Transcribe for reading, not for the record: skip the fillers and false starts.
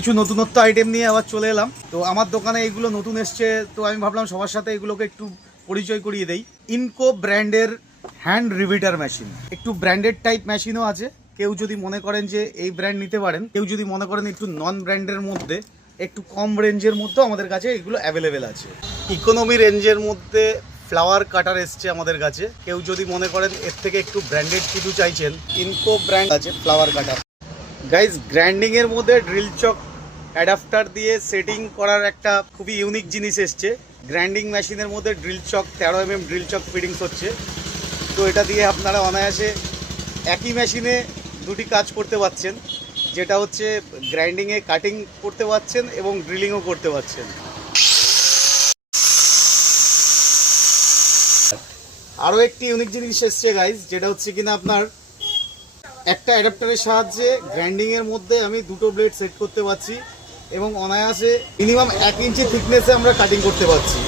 কিছু নতুনত্ব আইটেম নিয়ে আবার চলে এলাম। তো আমার দোকানে এইগুলো নতুন এসছে, তো আমি ভাবলাম সবার সাথে এগুলোকে একটু পরিচয় করিয়ে দেই। ইনকো ব্র্যান্ডের হ্যান্ড রিভিটার মেশিন, একটু ব্র্যান্ডেড টাইপ মেশিনও আছে। কেউ যদি মনে করেন যে এই ব্র্যান্ড নিতে পারেন, কেউ যদি মনে করেন একটু নন ব্র্যান্ডের মধ্যে একটু কম রেঞ্জের মধ্যে আমাদের কাছে এগুলো অ্যাভেলেবেল আছে। ইকোনমি রেঞ্জের মধ্যে ফ্লাওয়ার কাটার এসছে আমাদের কাছে। কেউ যদি মনে করেন এর থেকে একটু ব্র্যান্ডেড কিছু চাইছেন, ইনকো ব্র্যান্ড আছে ফ্লাওয়ার কাটার। গাইজ, গ্রাইন্ডিং এর মধ্যে ড্রিল চক অ্যাডাপ্টার দিয়ে সেটিং করার একটা খুবই ইউনিক জিনিস এসছে। গ্রাইন্ডিং মেশিনের মধ্যে ড্রিল চক 13mm ড্রিল চক ফিটিংস হচ্ছে। তো এটা দিয়ে আপনারা অনায়াসে একই মেশিনে দুটি কাজ করতে পারছেন, যেটা হচ্ছে গ্রাইন্ডিংয়ে কাটিং করতে পারছেন এবং ড্রিলিংও করতে পারছেন। আরও একটি ইউনিক জিনিস এসছে গাইজ, যেটা হচ্ছে কিনা আপনার একটা অ্যাডাপ্টারের সাহায্যে গ্রাইন্ডিংয়ের মধ্যে আমি দুটো ব্লেড সেট করতে পারছি এবং অনায়াসে মিনিমাম 1 ইঞ্চি থিকনেসে আমরা কাটিং করতে পারছি।